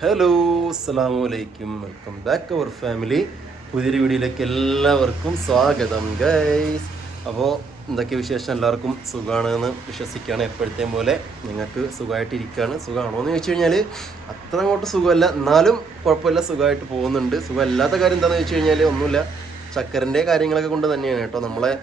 Hello അസ്സാമു അലൈക്കും welcome back അവർ family പുതിയൊരു വീഡിയോയിലേക്ക് എല്ലാവർക്കും സ്വാഗതം ഗൈസ് അപ്പോൾ എന്തൊക്കെ വിശേഷം? എല്ലാവർക്കും സുഖമാണെന്ന് വിശ്വസിക്കുകയാണ്. എപ്പോഴത്തെയും പോലെ നിങ്ങൾക്ക് സുഖമായിട്ടിരിക്കുകയാണ്? സുഖമാണോ എന്ന് ചോദിച്ചു കഴിഞ്ഞാൽ അത്ര അങ്ങോട്ട് സുഖമല്ല. എന്നാലും കുഴപ്പമില്ല സുഖമായിട്ട് പോകുന്നുണ്ട്. സുഖമല്ലാത്ത കാര്യം എന്താണെന്ന് ചോദിച്ചു കഴിഞ്ഞാൽ ഒന്നുമില്ല. ചക്കരന്റെ കാര്യങ്ങളൊക്കെ കൊണ്ട് തന്നെയാണ് കേട്ടോ. നമ്മളെ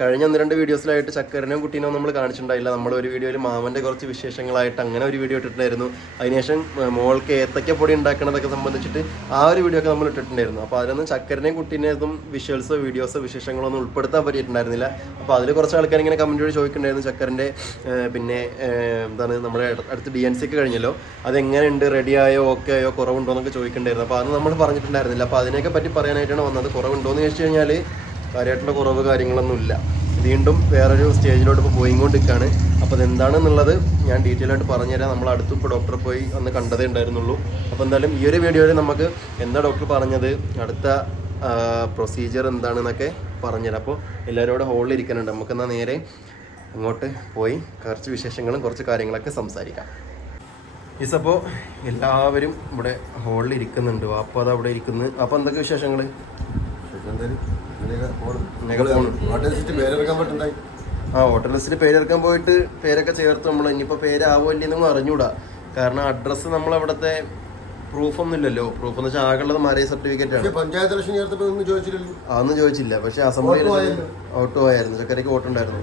കഴിഞ്ഞ ഒന്ന് രണ്ട് വീഡിയോസിലായിട്ട് ചക്കറിനെയും കുട്ടീനെയും നമ്മൾ കാണിച്ചിട്ടുണ്ടായില്ല. നമ്മൾ ഒരു വീഡിയോയിൽ മാമന്റെ കുറച്ച് വിശേഷങ്ങളായിട്ട് അങ്ങനെ ഒരു വീഡിയോ ഇട്ടിട്ടുണ്ടായിരുന്നു. അതിനുശേഷം മോൾക്ക് ഏത്തക്ക പൊടി ഉണ്ടാക്കണതൊക്കെ സംബന്ധിച്ചിട്ട് ആ ഒരു വീഡിയോ ഒക്കെ നമ്മൾ ഇട്ടിട്ടുണ്ടായിരുന്നു. അപ്പോൾ അതിലൊന്നും ചക്കറിനെയും കുട്ടീനെയും വിഷ്വൽസോ വീഡിയോസോ വിശേഷങ്ങളോ ഒന്നും ഉൾപ്പെടുത്താൻ പറ്റിയിട്ടുണ്ടായിരുന്നില്ല. അപ്പോൾ അതിൽ കുറച്ച് ആൾക്കാർ ഇങ്ങനെ കമന്റ് വഴി ചോദിക്കുന്നുണ്ടായിരുന്നു ചക്കറിന്റെ പിന്നെ എന്താണ് നമ്മുടെ അടു- അടുത്ത് ഡി എൻ സിക്ക് കഴിഞ്ഞല്ലോ. അതെങ്ങനെയുണ്ട്? റെഡി ആയോ? ഓക്കെ ആയോ? കുറവുണ്ടോ എന്നൊക്കെ ചോദിക്കുന്നുണ്ടായിരുന്നു. അപ്പോൾ അത് നമ്മൾ പറഞ്ഞിട്ടുണ്ടായിരുന്നില്ല. അപ്പോൾ അതിനെയൊക്കെ പറ്റി പറയാനായിട്ടാണ് വന്നത്. കുറവുണ്ടോ എന്ന് ചോദിച്ചു കഴിഞ്ഞാൽ കാര്യമായിട്ടുള്ള കുറവ് കാര്യങ്ങളൊന്നും ഇല്ല. വീണ്ടും വേറൊരു സ്റ്റേജിലോട്ട് ഇപ്പോൾ പോയിക്കൊണ്ടിരിക്കുകയാണ് അപ്പോൾ അതെന്താണെന്നുള്ളത് ഞാൻ ഡീറ്റെയിൽ ആയിട്ട് പറഞ്ഞുതരാം. നമ്മൾ അടുത്ത് ഇപ്പോൾ ഡോക്ടറെ പോയി ഒന്ന് കണ്ടതേ ഉണ്ടായിരുന്നുള്ളൂ. അപ്പോൾ എന്തായാലും ഈ ഒരു വീഡിയോയിൽ നമുക്ക് എന്താ ഡോക്ടർ പറഞ്ഞത്? അടുത്ത പ്രൊസീജിയർ എന്താണെന്നൊക്കെ പറഞ്ഞുതരാം. അപ്പോൾ എല്ലാവരും അവിടെ ഹോളിൽ ഇരിക്കുന്നുണ്ട്. നമുക്കെന്നാൽ നേരെ അങ്ങോട്ട് പോയി കുറച്ച് വിശേഷങ്ങളും കുറച്ച് കാര്യങ്ങളൊക്കെ സംസാരിക്കാം. ഈസ് അപ്പോൾ എല്ലാവരും ഇവിടെ ഹോളിൽ ഇരിക്കുന്നുണ്ട്. അപ്പോൾ അത് അവിടെ ഇരിക്കുന്നു. അപ്പോൾ എന്തൊക്കെ വിശേഷങ്ങൾ ആ വോട്ടർ ലിസ്റ്റിൽ പേരെടുക്കാൻ പോയിട്ട് പേരൊക്കെ ചേർത്ത് നമ്മൾ ഇനിയിപ്പോൾ പേരാവോ ഇല്ലെന്നും അറിഞ്ഞൂടാ. കാരണം അഡ്രസ്സ് നമ്മളവിടുത്തെ പ്രൂഫ് പ്രൂഫൊന്നും ഇല്ലല്ലോ. പ്രൂഫ് എന്ന് വെച്ചാൽ ആകെയുള്ളത് മാരേജ് സർട്ടിഫിക്കറ്റ് ആണ്. പഞ്ചായത്ത് ഇലക്ഷൻ ചേർത്തപ്പോ ഒന്നും ചോദിച്ചില്ലല്ലോ. അതൊന്നും ചോദിച്ചില്ല. പക്ഷെ അസംബ്ലിയിൽ വോട്ട് പോയല്ലോ. ഔട്ട് പോയായിരുന്നു ചക്കരയ്ക്ക് വോട്ടുണ്ടായിരുന്നു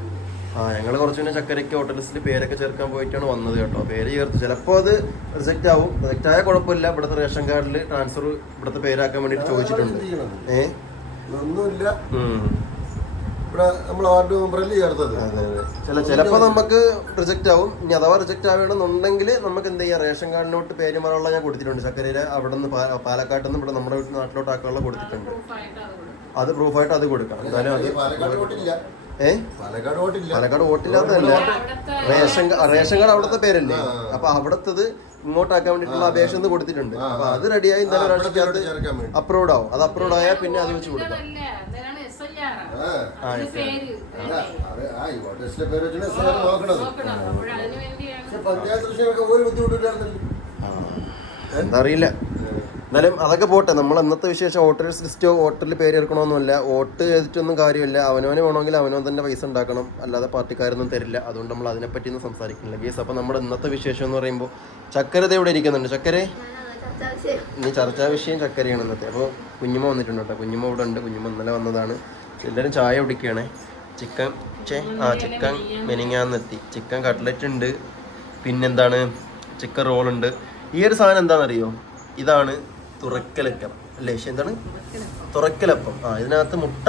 ആ ഞങ്ങൾ കുറച്ച് മുന്നേ ചക്കരയ്ക്ക് വോട്ടർ ലിസ്റ്റിൽ പേരൊക്കെ ചേർക്കാൻ പോയിട്ടാണ് വന്നത് കേട്ടോ. പേര് ചേർത്ത് ചിലപ്പോൾ അത് റിജക്റ്റ് ആവും. റിജക്റ്റ് ആയ കുഴപ്പമില്ല. ഇവിടുത്തെ റേഷൻ കാർഡിൽ ട്രാൻസ്ഫർ ഇവിടുത്തെ പേരാക്കാൻ വേണ്ടിയിട്ട് ചോദിച്ചിട്ടുണ്ട്. ഏ? ഒന്നുമില്ല. ഇവിടെ നമ്മൾ വാർഡ് മെമ്പറല്ലേ ചേർത്തത്? അതെ അതെ. ചില ചിലപ്പോൾ നമുക്ക് റിജക്റ്റ് ആവും. ഇനി അഥവാ റിജക്റ്റ് ആവുകയാണെന്നുണ്ടെങ്കിൽ നമുക്ക് എന്ത് ചെയ്യാം? റേഷൻ കാർഡിനോട്ട് പേര് മാറുള്ള ഞാൻ കൊടുത്തിട്ടുണ്ട്. ചക്കരയിൽ അവിടെ നിന്ന് പാലക്കാട്ട് നിന്ന് ഇവിടെ നമ്മുടെ വീട്ടിൽ നാട്ടിലോട്ട് ആക്കാനുള്ള കൊടുത്തിട്ടുണ്ട്. അത് പ്രൂഫായിട്ട് അത് കൊടുക്കണം. എന്തായാലും അത് പാലക്കാട് വോട്ടില്ലാത്തതല്ല. റേഷൻ റേഷൻ കാർഡ് അവിടുത്തെ പേരല്ലേ? അപ്പൊ അവിടത്തത് ഇങ്ങോട്ടാക്കാൻ വേണ്ടിട്ടുള്ള അപേക്ഷ ഒന്ന് കൊടുത്തിട്ടുണ്ട്. അപ്പൊ അത് റെഡിയായി ഒരാഴ്ചക്കകത്ത് വേണ്ടി. അപ്രൂവ്ഡ് ആവും അത് അപ്രൂവ്ഡ് ആയാൽ പിന്നെ അത് വെച്ച് കൊടുക്കാം. ആ, എന്നാലും അതൊക്കെ പോട്ടെ. നമ്മൾ അന്നത്തെ വിശേഷം വോട്ടേഴ്സ് ലിസ്റ്റോ വോട്ടറിൽ പേര് ചേർക്കണമെന്നില്ല വോട്ട് ചെയ്തിട്ടൊന്നും കാര്യമില്ല. അവനവന് വേണമെങ്കിൽ അവനവൻ തന്നെ പൈസ ഉണ്ടാക്കണം. അല്ലാതെ പാർട്ടിക്കാരൊന്നും തരില്ല. അതുകൊണ്ട് നമ്മൾ അതിനെപ്പറ്റി ഒന്നും സംസാരിക്കുന്നില്ല. കേസ് അപ്പോൾ നമ്മുടെ ഇന്നത്തെ വിശേഷം എന്ന് പറയുമ്പോൾ ചക്കരത ഇവിടെ ഇരിക്കുന്നുണ്ട്? ചക്കര? ഇനി ചർച്ചാ വിഷയം ചക്കരയാണ് ഇന്നത്തെ. അപ്പോൾ കുഞ്ഞുമ്മ വന്നിട്ടുണ്ട് കേട്ടോ. കുഞ്ഞുമ്മ ഇവിടെ ഉണ്ട്. കുഞ്ഞുമ്മ ഇന്നലെ വന്നതാണ്. എല്ലാവരും ചായ കുടിക്കുകയാണേ. ചിക്കൻ ചേ ആ ചിക്കൻ മെനിങ്ങാന്നെത്തി. ചിക്കൻ കട്ട്ലറ്റ് ഉണ്ട്. പിന്നെന്താണ്? ചിക്കൻ റോൾ ഉണ്ട് ഈ ഒരു സാധനം എന്താണെന്നറിയോ? ഇതാണ് തുറക്കലപ്പം അല്ലേ എന്താണ്? തുറക്കലപ്പം. ആ ഇതിനകത്ത് മുട്ട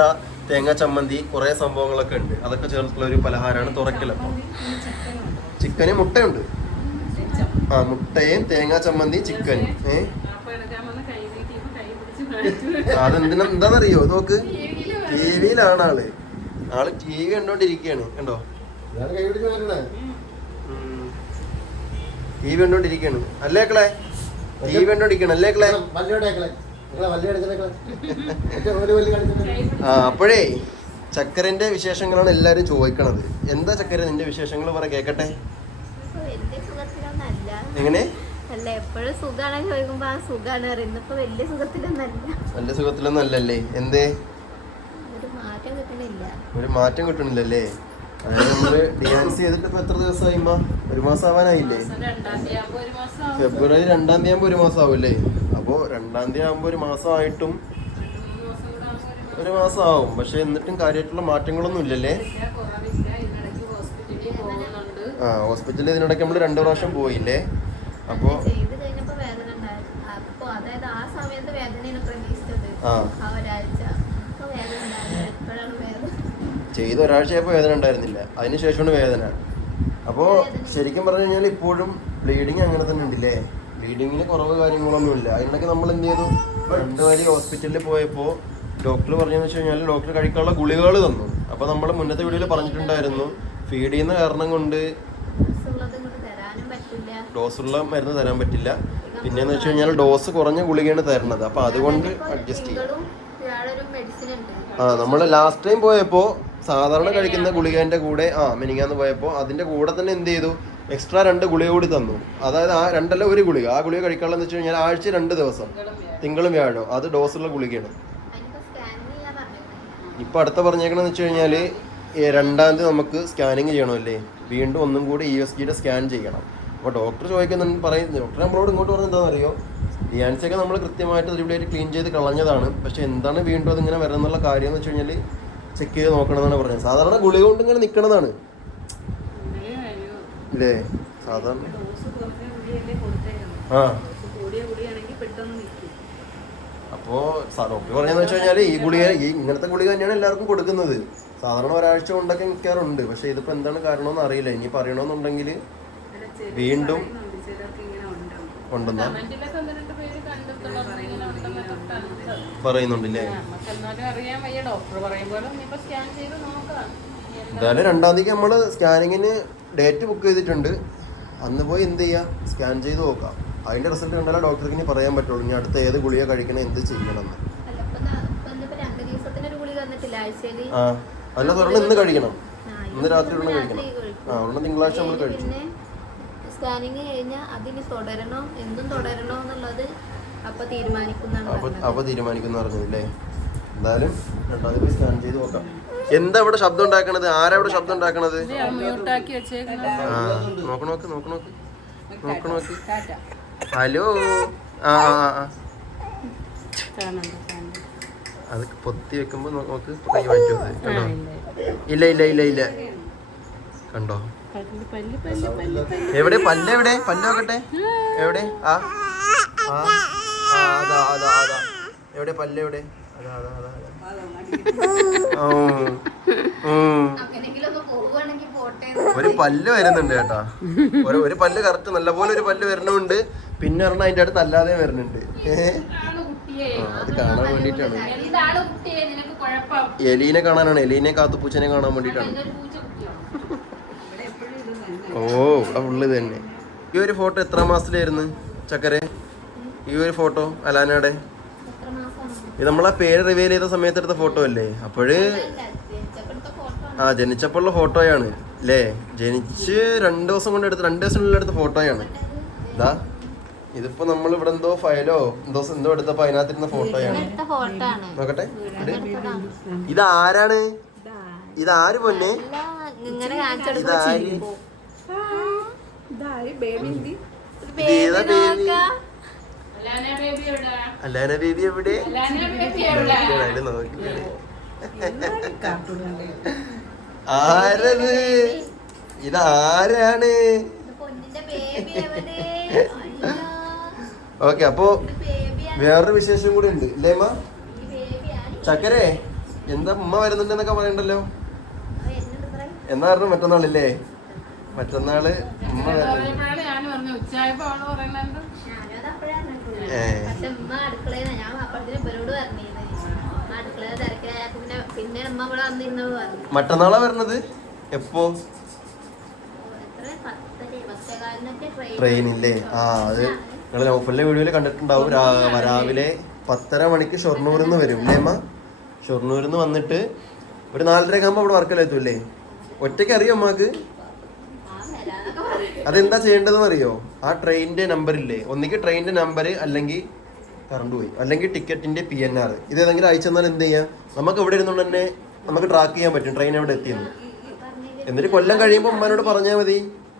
തേങ്ങ ചമ്മന്തി കുറേ സംഭവങ്ങളൊക്കെ ഉണ്ട്. അതൊക്കെ ചേർത്തുള്ള ഒരു പലഹാരമാണ് തുറക്കലപ്പം. ചിക്കന് മുട്ടയുണ്ട്. ആ മുട്ടയും തേങ്ങ ചമ്മന്തി ചിക്കൻ. ഏ? അതെന്തിനാ എന്താണെന്നറിയോ നോക്ക് ടി വിയിലാണ് ആൾ. ആൾ ടി വി കണ്ടോണ്ടിരിക്കുകയാണ് കണ്ടോ? ടി വി കണ്ടോണ്ടിരിക്കുകയാണ് അല്ലേ ക്കളെ അപ്പോഴേ ചക്കരന്റെ വിശേഷങ്ങളാണ് എല്ലാരും ചോദിക്കണത്. എന്താ ചക്കര നിന്റെ വിശേഷങ്ങൾ പറ കേക്കട്ടെ? സുഖത്തിലൊന്നല്ല. എങ്ങനെ? അല്ല എപ്പോഴും സുഖാണ് ചോദിക്കുമ്പോ ആ സുഖാണ് വലിയ സുഖത്തിലൊന്നല്ല. നല്ല സുഖത്തിലൊന്നും അല്ലല്ലേ എന്തേ? ഒരു മാറ്റം കിട്ടണില്ല. ഒരു മാറ്റം കിട്ടണില്ലല്ലേ? അതായത് നമ്മൾ ഡാൻസ് ചെയ്തിട്ട് ഇപ്പൊ എത്ര ദിവസമായി? ഒരു മാസം ആവാനായില്ലേ? ഫെബ്രുവരി രണ്ടാം തീയതി ആകുമ്പോൾ ഒരു മാസം ആവില്ലേ അപ്പോൾ രണ്ടാം തീയതി ആകുമ്പോൾ ഒരു മാസമായിട്ടും ഒരു മാസം ആവും പക്ഷെ എന്നിട്ടും കാര്യമായിട്ടുള്ള മാറ്റങ്ങളൊന്നും ഇല്ലല്ലേ? ആ ഹോസ്പിറ്റലിൽ ഇതിനിടയ്ക്ക് നമ്മൾ രണ്ടു പ്രാവശ്യം പോയില്ലേ? അപ്പോൾ ആ ചെയ്ത് ഒരാഴ്ചയായപ്പോൾ വേദന ഉണ്ടായിരുന്നില്ല. അതിനുശേഷമാണ് വേദന. അപ്പോൾ ശരിക്കും പറഞ്ഞു കഴിഞ്ഞാൽ ഇപ്പോഴും ബ്ലീഡിങ് അങ്ങനെ തന്നെ ഉണ്ടല്ലേ? ബ്ലീഡിങ്ങിന് കുറവ് കാര്യങ്ങളൊന്നുമില്ല. അതിനൊക്കെ നമ്മൾ എന്ത് ചെയ്തു? രണ്ട് വരി ഹോസ്പിറ്റലിൽ പോയപ്പോൾ ഡോക്ടർ പറഞ്ഞതെന്ന് വെച്ച് കഴിഞ്ഞാൽ ഡോക്ടർ കഴിക്കാനുള്ള ഗുളികകൾ തന്നു. അപ്പോൾ നമ്മൾ മുന്നത്തെ വീഡിയോയിൽ പറഞ്ഞിട്ടുണ്ടായിരുന്നു. ഫീഡ് ചെയ്യുന്ന കാരണം കൊണ്ട് ഡോസുള്ള മരുന്ന് തരാൻ പറ്റില്ല. പിന്നെന്ന് വെച്ച് കഴിഞ്ഞാൽ ഡോസ് കുറഞ്ഞ ഗുളികയാണ് തരുന്നത്. അപ്പോൾ അതുകൊണ്ട് അഡ്ജസ്റ്റ് ചെയ്യും ആ നമ്മൾ ലാസ്റ്റ് ടൈം പോയപ്പോൾ സാധാരണ കഴിക്കുന്ന ഗുളികേന്റെ കൂടെ ആ മിനിങ്ങാന്ന് പോയപ്പോൾ അതിന്റെ കൂടെ തന്നെ എന്ത് ചെയ്തു? എക്സ്ട്രാ രണ്ട് ഗുളിക കൂടി തന്നു. അതായത് ആ രണ്ടല്ല ഒരു ഗുളിക. ആ ഗുളിക കഴിക്കാനുള്ള വെച്ച് കഴിഞ്ഞാൽ ആഴ്ച രണ്ട് ദിവസം തിങ്കളും വ്യാഴോ അത് ഡോസുള്ള ഗുളികയാണ്. ഇപ്പം അടുത്ത പറഞ്ഞേക്കണമെന്ന് വെച്ച് കഴിഞ്ഞാൽ രണ്ടാം തീയതി നമുക്ക് സ്കാനിങ് ചെയ്യണമല്ലേ? വീണ്ടും ഒന്നും കൂടി ഇ എസ് ജിയുടെ സ്കാൻ ചെയ്യണം. അപ്പോൾ ഡോക്ടർ ചോദിക്കുന്നുണ്ട് പറയുന്നത് ഡോക്ടർ നമ്മളോട് ഇങ്ങോട്ട് പറഞ്ഞത് എന്താണെന്നറിയോ? അറിയോ ഡിയാൻസ് ഒക്കെ നമ്മൾ കൃത്യമായിട്ട് അതിലൂടെ ക്ലീൻ ചെയ്ത് കളഞ്ഞതാണ്. പക്ഷേ എന്താണ് വീണ്ടും അതിങ്ങനെ വരുന്നുള്ള കാര്യം എന്ന് വെച്ച് കഴിഞ്ഞാൽ ചെക്ക് ചെയ്ത് നോക്കണമെന്നാണ് പറഞ്ഞത്. സാധാരണ ഗുളിക കൊണ്ട് ഇങ്ങനെ നിൽക്കണതാണ് ഇല്ലേ? സാധാരണ. ആ. അപ്പോ ഡോക്ടർ പറഞ്ഞതെന്ന് വെച്ച് കഴിഞ്ഞാൽ ഈ ഗുളിക ഈ ഇങ്ങനത്തെ ഗുളിക തന്നെയാണ് എല്ലാവർക്കും കൊടുക്കുന്നത്. സാധാരണ ഒരാഴ്ച കൊണ്ടൊക്കെ നിൽക്കാറുണ്ട് പക്ഷെ ഇതിപ്പോ എന്താണ് കാരണമെന്ന് അറിയില്ല. ഇനി പറയണമെന്നുണ്ടെങ്കിൽ വീണ്ടും ഉണ്ടെന്നാ? പറയുന്നുണ്ടല്ലേ? എന്തായാലും രണ്ടാം തീയതി നമ്മൾ സ്കാനിങ്ങിന് ഡേറ്റ് ബുക്ക് ചെയ്തിട്ടുണ്ട്. അന്ന് പോയി എന്ത് ചെയ്യാം? സ്കാൻ ചെയ്ത് നോക്കാം. അതിന്റെ റിസൾട്ട് കണ്ടാലേ ഡോക്ടർക്ക് ഇനി പറയാൻ പറ്റുള്ളൂ. ഇനി അടുത്ത ഏത് ഗുളിക കഴിക്കണം എന്ത് ചെയ്യണം എന്ന് അല്ല ഇപ്പൊ ദാ- രണ്ട് ദിവസത്തിന് ഒരു ഗുളിക തന്നിട്ടില്ല ആഴ്ചയിൽ? ആ. അല്ല തുറന്ന് ഇന്ന് കഴിക്കണം. ഇന്ന് രാത്രി രാത്രി കഴിക്കണം. കഴിക്കും. ആ ഒരെണ്ണം തിങ്കളാഴ്ച നമ്മൾ കഴിക്കും സ്കാനിങ് കഴിഞ്ഞാൽ അതിന് തുടരണോ? എന്തും തുടരണോ എന്നുള്ളത് അപ്പൊ തീരുമാനിക്കുന്ന പറഞ്ഞില്ലേ എന്തായാലും രണ്ടാമത് പോയി സ്കാൻ ചെയ്ത് നോക്കാം. എന്താ ഇവിടെ ശബ്ദം ഉണ്ടാക്കണത്? ആരാ ഇവിടെ ശബ്ദം ഉണ്ടാക്കണത്? ആ നോക്ക് നോക്ക് നോക്ക് നോക്ക്. നോക്ക് നോക്ക്. ഹലോ. ആ അത് പൊത്തി വെക്കുമ്പോ നോക്ക് കൈ മാറ്റും കണ്ടോ? ഇല്ല ഇല്ല. ഇല്ല ഇല്ല കണ്ടോ? പല്ല് പല്ല് പല്ല് പല്ല് പല്ല്. എവിടെ? പല്ല് എവിടെ പല്ല് നോക്കട്ടെ. എവിടെ? ആ. ആ, അതാ അതാ അതാ. എവിടെ പല്ല് എവിടെ? അതാ അതാ അതാ ഒരു പല്ല് വരുന്നുണ്ട് കേട്ടാ. ഒരു ഒരു പല്ല് കറക്റ്റ് നല്ലപോലെ ഒരു പല്ല് വരണുണ്ട്. പിന്നെ പറഞ്ഞാൽ അതിന്റെ അടുത്ത് അല്ലാതെ വരുന്നുണ്ട്. അത് കാണാൻ വേണ്ടിട്ടാണ് എന്താണ് കുട്ടിയെ നിനക്ക് കുഴപ്പം. എലീനെ കാണാനാണ്. എലീനെ കാത്തു പൂച്ചനെ കാണാൻ വേണ്ടിട്ടാണ് ഓ ഇവിടെ ഉള്ളത് തന്നെ. ഈ ഒരു ഫോട്ടോ എത്ര മാസത്തിലായിരുന്നു ചക്കരെ? ഈ ഒരു ഫോട്ടോ അലാനയുടെ? ഇത് നമ്മളെ പേര് റിവീൽ ചെയ്ത സമയത്ത് എടുത്ത ഫോട്ടോ അല്ലേ? അപ്പോഴ് ആ ജനിച്ചപ്പോഴുള്ള ഫോട്ടോയാണ് അല്ലേ ജനിച്ച് രണ്ട് ദിവസം കൊണ്ട് എടുത്ത രണ്ട് ദിവസത്തിനുള്ളിൽ എടുത്ത ഫോട്ടോയാണ് ഇതാ ഇതിപ്പോ നമ്മൾ ഇവിടെ എന്തോ ഫയലോ എന്തോ എന്തോ എടുത്തപ്പോ അതിനകത്തിരുന്ന ഫോട്ടോയാണ് എടുത്ത ഫോട്ടോ ആണ്. നോക്കട്ടെ. ഇത് ആരാണ്? ഇത് ആര് പൊന്നെ? ഇതാര്? ബേബി ഏതാ ബേബി അല്ലാന ബേബി എവിടെ? നോക്കിയാണ് കാർട്ടൂൺ ആരത്? ഇതാരാണ് ഇത് പൊന്നിന്റെ baby എവിടെ? അയ്യോ. ഓക്കെ അപ്പോ. വേറൊരു വിശേഷം കൂടി ഉണ്ട് ഇല്ലേ അമ്മ? ഈ baby ആണ്. ചക്കരെ എന്താ ഉമ്മ വരുന്നുണ്ടെന്നൊക്കെ പറയണ്ടല്ലോ? ആ, വരുന്നുണ്ട് ഇത്രേ. എന്നാ പറഞ്ഞു മറ്റന്നാളില്ലേ? മറ്റന്നാൾ ഉമ്മ വരുന്നുണ്ട് ഞാൻ. പക്ഷെ ഉമ്മ അടുക്കളയിൽ അപ്പഴത്തേനും ഇവരോട് പറഞ്ഞിരുന്നു. അടുക്കളയിൽ പിന്നെ പിന്നെ ഉമ്മ ഇവിടെ പറഞ്ഞു. മറ്റന്നാളാ വരണത് എപ്പോ? ട്രെയിനില്ലേ? ആ അത് നിങ്ങൾ നൗഫലിന്റെ വീഡിയോയിൽ കണ്ടിട്ടുണ്ടാവും. രാവിലെ പത്തര മണിക്ക് ഷൊർണൂരിൽ നിന്ന് വരും അല്ലേ അമ്മ ഷൊർണൂരിൽ നിന്ന് വന്നിട്ട് ഒരു നാലര ആകുമ്പോൾ അവിടെ വർക്കലെത്തൂല്ലേ ഒറ്റയ്ക്ക് അറിയോ അമ്മയ്ക്ക് അതെന്താ ചെയ്യേണ്ടതെന്ന് അറിയോ ആ ട്രെയിനിന്റെ നമ്പർ ഇല്ലേ? ഒന്നിക്ക് ട്രെയിനിന്റെ നമ്പർ അല്ലെങ്കിൽ കറണ്ട് പോയി. അല്ലെങ്കിൽ ടിക്കറ്റിന്റെ പി എൻ ആർ ഇത് ഏതെങ്കിലും അയച്ചു തന്നാൽ എന്ത് ചെയ്യാം? നമുക്ക് ഇവിടെ ഇരുന്നുകൊണ്ട് തന്നെ നമുക്ക് ട്രാക്ക് ചെയ്യാൻ പറ്റും. ട്രെയിൻ എവിടെ എത്തിയെന്ന്. എന്നിട്ട് കൊല്ലം കഴിയുമ്പോൾ ഉമ്മാനോട് പറഞ്ഞാൽ മതി.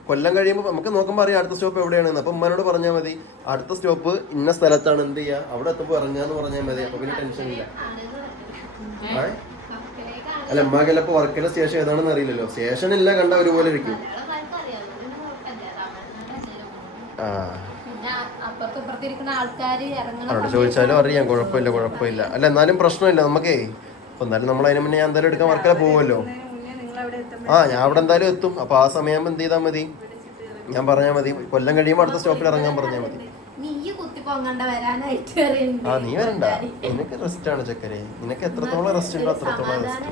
കൊല്ലം കഴിയുമ്പോൾ നമുക്ക് നോക്കുമ്പോൾ അറിയാം അടുത്ത സ്റ്റോപ്പ് എവിടെയാണെന്ന്. അപ്പൊ ഉമ്മാനോട് പറഞ്ഞാൽ മതി. അടുത്ത സ്റ്റോപ്പ് ഇന്ന സ്ഥലത്താണ് എന്ത് ചെയ്യുക അവിടെ എത്തുമ്പോൾ ഇറങ്ങാന്ന് പറഞ്ഞാൽ മതി. അപ്പൊ പിന്നെ ടെൻഷൻ ഇല്ല. അല്ല ഉമ്മാക്ക് ഇപ്പൊ വർക്കല സ്റ്റേഷൻ ഏതാണെന്ന് അറിയില്ലല്ലോ. സ്റ്റേഷൻ ഇല്ല കണ്ട ഒരുപോലെ ഇരിക്കും. അവരോട് ചോദിച്ചാലും അറിയാം കുഴപ്പമില്ല കുഴപ്പമില്ല. അല്ല എന്നാലും പ്രശ്നമില്ല നമുക്കേ. എന്നാലും നമ്മൾ അതിന് മുന്നേ ഞാൻ എന്തായാലും എടുക്കാൻ വർക്കല പോവുമല്ലോ എത്തുമ്പോൾ ആ ഞാൻ അവിടെ എന്തായാലും എത്തും. അപ്പൊ ആ സമയം എന്ത് ചെയ്താൽ മതി? ഞാൻ പറഞ്ഞാൽ മതി. കൊല്ലം കഴിയുമ്പോൾ അടുത്ത സ്റ്റോപ്പിൽ ഇറങ്ങാൻ പറഞ്ഞാൽ മതി. ആ നീ വരണ്ട. നിനക്ക് റെസ്റ്റ് ആണ് ചക്കരെ. നിനക്ക് എത്രത്തോളം റെസ്റ്റ് ഉണ്ടോ അത്രത്തോളം റെസ്റ്റ്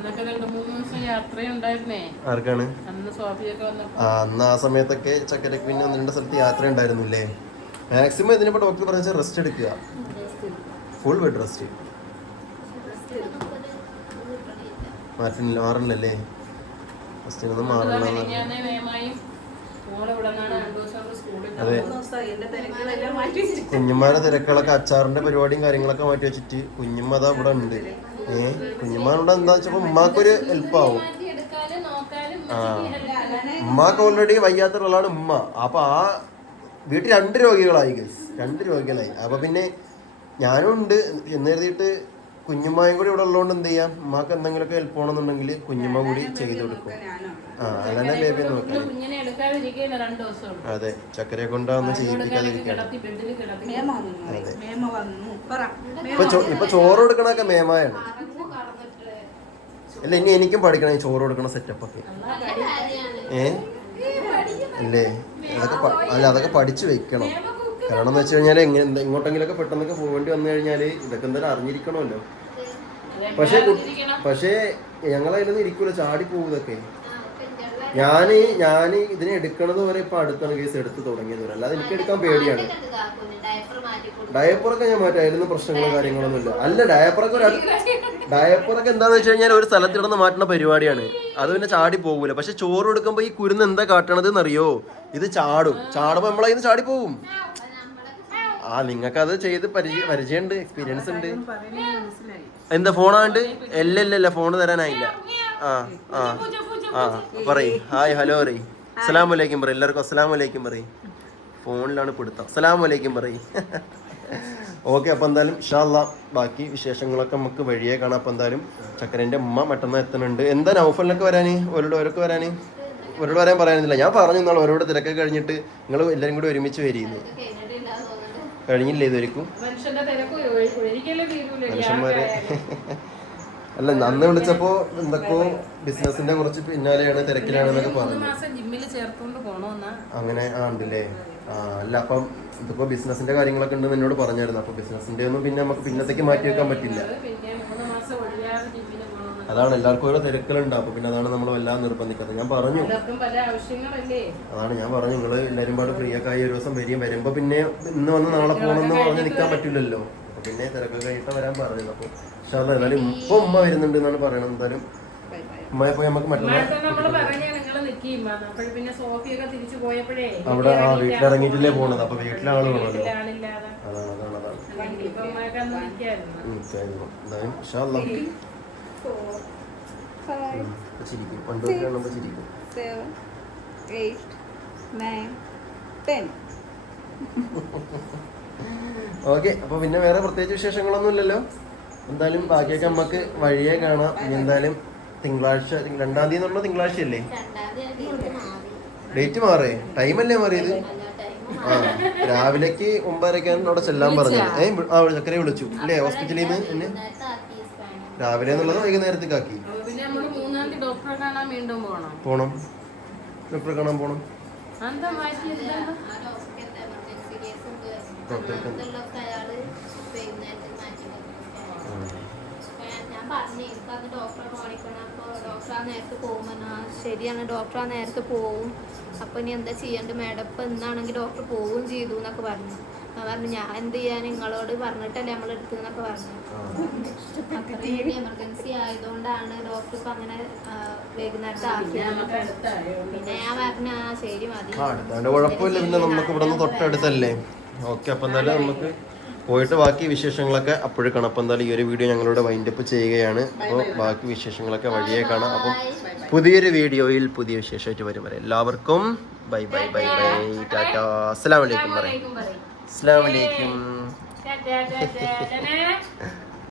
അന്നൊക്കെ രണ്ട് മൂന്ന് ദിവസം യാത്രയുണ്ടായിരുന്നേ. ആർക്കാണ്? അന്ന് സോഫിയൊക്കെ വന്നപ്പോ. ആ അന്ന് ആ സമയത്തൊക്കെ ചക്കരക്ക് പിന്നെ ഒന്ന് രണ്ട് സ്ഥലത്ത് യാത്ര ഉണ്ടായിരുന്നില്ലേ മാക്സിമം ഇതിനിപ്പോ ഡോക്ടർ പറഞ്ഞ റെസ്റ്റ് എടുക്കുക. ഫുൾ ബെഡ് റെസ്റ്റ് മാറ്റുന്നില്ല മാറണില്ലല്ലേ? ഫസ്റ്റ് ഒന്ന് മാറണം അതെ. കുഞ്ഞുമാരെ തിരക്കുകളൊക്കെ അച്ചാറിന്റെ പരിപാടിയും കാര്യങ്ങളൊക്കെ മാറ്റി വെച്ചിട്ട് കുഞ്ഞുമ്മ അതാ ഇവിടെ ഉണ്ട്. ഏ കുഞ്ഞുമാരുടെ എന്താ വെച്ചപ്പോ ഉമ്മാക്കൊരു ഹെൽപ്പാവും മാറ്റി എടുക്കാനും നോക്കാനും ആ. ഉമ്മാക്ക് ഓൾറെഡി വയ്യാത്തുള്ളതാണ് ഉമ്മ. അപ്പൊ ആ വീട്ടിൽ രണ്ട് രോഗികളായി ഗൈസ് രണ്ട് രോഗികളായി. അപ്പൊ പിന്നെ ഞാനും ഉണ്ട്. എന്ന് കരുതിയിട്ട് കുഞ്ഞുമ്മയും കൂടി ഇവിടെ ഉള്ളതുകൊണ്ട് എന്ത് ചെയ്യാം? ഉമ്മാക്ക് എന്തെങ്കിലുമൊക്കെ ഹെൽപ്പ് ആണെന്നുണ്ടെങ്കിൽ കുഞ്ഞുമ്മ കൂടി ചെയ്ത് കൊടുക്കും. ഞാനാണ് ആ അതന്നെ ബേബി നോക്കാം അതെ ചക്കരയെ കൊണ്ടാന്ന് ചെയ്യിപ്പിക്കാതിരിക്കണം കിടത്തി മേമ വന്നു. മേമ വന്നു. പറ. ഇപ്പൊ ഇപ്പൊ ചോറ് കൊടുക്കണൊക്കെ മേമായാണ്. അല്ല ഇനി എനിക്കും പഠിക്കണം ഈ ചോറ് കൊടുക്കണ സെറ്റപ്പ് ഒക്കെ. നല്ല കാര്യമാണ് ഏ? അല്ലേ? അതൊക്കെ അല്ല അതൊക്കെ പഠിച്ചു വെക്കണം. കാരണം എന്ന് വെച്ച് കഴിഞ്ഞാൽ എങ്ങനെ എങ്ങോട്ടെങ്കിലൊക്കെ ഇങ്ങോട്ടെങ്കിലൊക്കെ പെട്ടെന്നൊക്കെ പോകേണ്ടി വന്നു കഴിഞ്ഞാൽ ഇതൊക്കെ എന്തായാലും അറിഞ്ഞിരിക്കണമല്ലോ. പക്ഷേ പക്ഷേ ഞങ്ങളതിലൊന്നും ഇരിക്കൂല ചാടി പോകുന്നതൊക്കെ ഞാൻ ഞാൻ ഞാൻ ഇതിനെ എടുക്കണത് വരെ ഇപ്പൊ അടുത്താണ് കേസ് എടുത്ത് തുടങ്ങിയത് വരെ അല്ലാതെ എനിക്ക് എടുക്കാൻ പേടിയാണ്. ഡയപ്പറൊക്കെ ഞാൻ മാറ്റായിരുന്നു പ്രശ്നങ്ങളോ കാര്യങ്ങളൊന്നും ഇല്ല അല്ല ഡയപ്പറൊക്കെ ഒരു ഡയപ്പറൊക്കെ എന്താന്ന് വെച്ച് കഴിഞ്ഞാൽ ഒരു സ്ഥലത്തിടന്ന് മാറ്റുന്ന പരിപാടിയാണ്. അത് പിന്നെ ചാടി പോകൂല. പക്ഷെ ചോറ് കൊടുക്കുമ്പോ ഈ കുരുന്ന് എന്താ കാട്ടണത് എന്നറിയോ ഇത് ചാടും. ചാടുമ്പോ നമ്മളതിന് ചാടി പോകും ആ നിങ്ങൾക്ക് അത് ചെയ്ത് പരിചയം പരിചയമുണ്ട് എക്സ്പീരിയൻസ് ഉണ്ട്. എന്താ ഫോണാണ്ട് എല്ലല്ല ഫോൺ തരാനായില്ല. ആ ആ ആ പറയ്. ഹായ് ഹലോ പറയ്. അസ്സലാമു അലൈക്കും പറയും. എല്ലാവർക്കും അസ്സലാമു അലൈക്കും പറയും. ഫോണിലാണ് പിടുത്തം. അസ്സലാമു അലൈക്കും പറയും. ഓക്കെ അപ്പം എന്തായാലും ഇഷാല്ല ബാക്കി വിശേഷങ്ങളൊക്കെ നമുക്ക് വഴിയെ കാണാം. അപ്പം എന്തായാലും ചക്കരന്റെ ഉമ്മ മറ്റന്നാൾ എത്തുന്നുണ്ട്. എന്താ നൗഫലിനൊക്കെ വരാൻ ഒരോട് ഓരോക്കെ വരാൻ ഒരോട് വരാൻ പറയാനില്ല. ഞാൻ പറഞ്ഞു എന്നാൽ ഓരോട് തിരക്കൊക്കെ കഴിഞ്ഞിട്ട് നിങ്ങൾ എല്ലാവരും കൂടി ഒരുമിച്ച് വരിയുന്നു കഴിഞ്ഞില്ല ഇതുവരെക്കും? മനുഷ്യന്മാരെ. അല്ല അന്ന് വിളിച്ചപ്പോ എന്തൊക്കെയോ ബിസിനസിന്റെ കുറച്ച് പിന്നാലെയാണ് തിരക്കിലാണെന്നൊക്കെ പറഞ്ഞു. അങ്ങനെ ആണ്ടല്ലേ? ഉണ്ടല്ലേ അല്ല അപ്പം ഇതിപ്പോ ബിസിനസിന്റെ കാര്യങ്ങളൊക്കെ ഉണ്ട് എന്നോട് പറഞ്ഞായിരുന്നു. അപ്പൊ ബിസിനസിന്റെ ഒന്നും പിന്നെ നമുക്ക് പിന്നത്തേക്ക് മാറ്റി വെക്കാൻ പറ്റില്ല അതാണ് എല്ലാവർക്കും ഓരോ തിരക്കുകളുണ്ട്. അപ്പൊ പിന്നെ അതാണ് നമ്മൾ എല്ലാം നിർബന്ധിക്കുന്നത് ഞാൻ പറഞ്ഞു. അതാണ് ഞാൻ പറഞ്ഞു. നിങ്ങൾ എല്ലാവരും പാട് ഫ്രീ ഒക്കെ ആയി ഒരു ദിവസം വരികയും വരുമ്പോ പിന്നെ ഇന്ന് വന്ന് നാളെ പോകണമെന്ന് പറഞ്ഞ് നിൽക്കാൻ പറ്റില്ലല്ലോ. അപ്പൊ പിന്നെ തിരക്കൊക്കെ കഴിഞ്ഞിട്ട് വരാൻ പറഞ്ഞത്. അപ്പൊ പക്ഷെ അതായാലും ഇപ്പൊ ഉമ്മ വരുന്നുണ്ട് എന്നാണ് പറയണത്. എന്തായാലും ഉമ്മയെ പോയി നമുക്ക് മറ്റന്നാൾ പിന്നെ സോഫിയൊക്കെ തിരിച്ചു പോയപ്പോഴേ അവിടെ ആ വീട്ടിലിറങ്ങിയിട്ടില്ലേ പോണത്? അപ്പൊ വീട്ടിലെ ആൾ വേണമല്ലോ വീട്ടിലെ ആളില്ലാതെ. അതാണ് അതാണ് അതാണ്. അല്ലെങ്കിൽ ഇപ്പൊ ഉമ്മയൊക്കെ അന്ന് നിൽക്കായിരുന്നു ഉം, ശരിയായിരുന്നു. എന്തായാലും ഇൻഷാ അല്ലാ. ഉം, ഇപ്പൊ ചിരിക്കും. കാണുമ്പോ ചിരിക്കും. ഓക്കെ അപ്പൊ പിന്നെ വേറെ പ്രത്യേകിച്ച് വിശേഷങ്ങളൊന്നും ഇല്ലല്ലോ. എന്തായാലും ബാക്കിയൊക്കെ നമുക്ക് വഴിയെ കാണാം. ഇനി എന്തായാലും തിങ്കളാഴ്ച തിങ്ക- രണ്ടാം തീയതി എന്നുള്ള തിങ്കളാഴ്ച അല്ലേ രണ്ടാം തീയതി ഡേറ്റ് മാറി? ടൈമല്ലേ മാറിയത്? ആ രാവിലേക്ക് ഒമ്പതരക്കാണ് അവിടെ ചെല്ലാൻ പറഞ്ഞത്. ഏ ആ ചക്കരെ വിളിച്ചു. അല്ലേ ഹോസ്പിറ്റലിൽ നിന്ന് എന്നെ രാവിലെ എന്നുള്ളത് വൈകുന്നേരത്തേക്ക് ആക്കി. അപ്പൊ പിന്നെ നമ്മൾ മൂന്നാം ഡോക്ടറെ കാണാൻ വീണ്ടും പോകണം പോണം. ഡോക്ടറെ പറഞ്ഞു എനിക്ക് അത് ഡോക്ടറെ കാണിക്കണം. അപ്പോൾ ഡോക്ടർ ആ നേരത്ത് പോകുമെന്ന് ആ ശരിയാണ് ഡോക്ടർ ആ നേരത്തെ പോവും. അപ്പോൾ ഇനി എന്താ ചെയ്യേണ്ടത്? മാഡം ഇപ്പം ഇന്നാണെങ്കിൽ ഡോക്ടർ പോവുകയും ചെയ്തു എന്നൊക്കെ പറഞ്ഞു. ഞാൻ പറഞ്ഞു ഞാൻ എന്ത് ചെയ്യാൻ നിങ്ങളോട് പറഞ്ഞിട്ടല്ലേ നമ്മൾ എടുത്തതെന്നൊക്കെ പറഞ്ഞു. അത്രയും എമർജൻസി ആയതുകൊണ്ടാണ് ഡോക്ടർ ഇപ്പം അങ്ങനെ വൈകുന്നേരത്തെ പിന്നെ ആക്കിയത്. ഞാൻ പറഞ്ഞു ആ ശരി മതി. ആ കുഴപ്പമില്ല. പിന്നെ നമുക്ക് ഇവിടെ നിന്ന് തൊട്ടടുത്തല്ലേ? ഓക്കെ അപ്പം എന്തായാലും നമുക്ക് പോയിട്ട് ബാക്കി വിശേഷങ്ങളൊക്കെ അപ്പോഴും കാണാം അപ്പം എന്തായാലും ഈ ഒരു വീഡിയോ ഞങ്ങളിവിടെ വൈൻഡപ്പ് ചെയ്യുകയാണ്. അപ്പോൾ ബാക്കി വിശേഷങ്ങളൊക്കെ വഴിയേ കാണാം. അപ്പം പുതിയൊരു വീഡിയോയിൽ പുതിയ വിശേഷമായിട്ട് വരും വരെ. എല്ലാവർക്കും bye bye bye bye Tata അസ്സാം വലൈക്കും പറയും. അസ്സാം വലൈക്കും.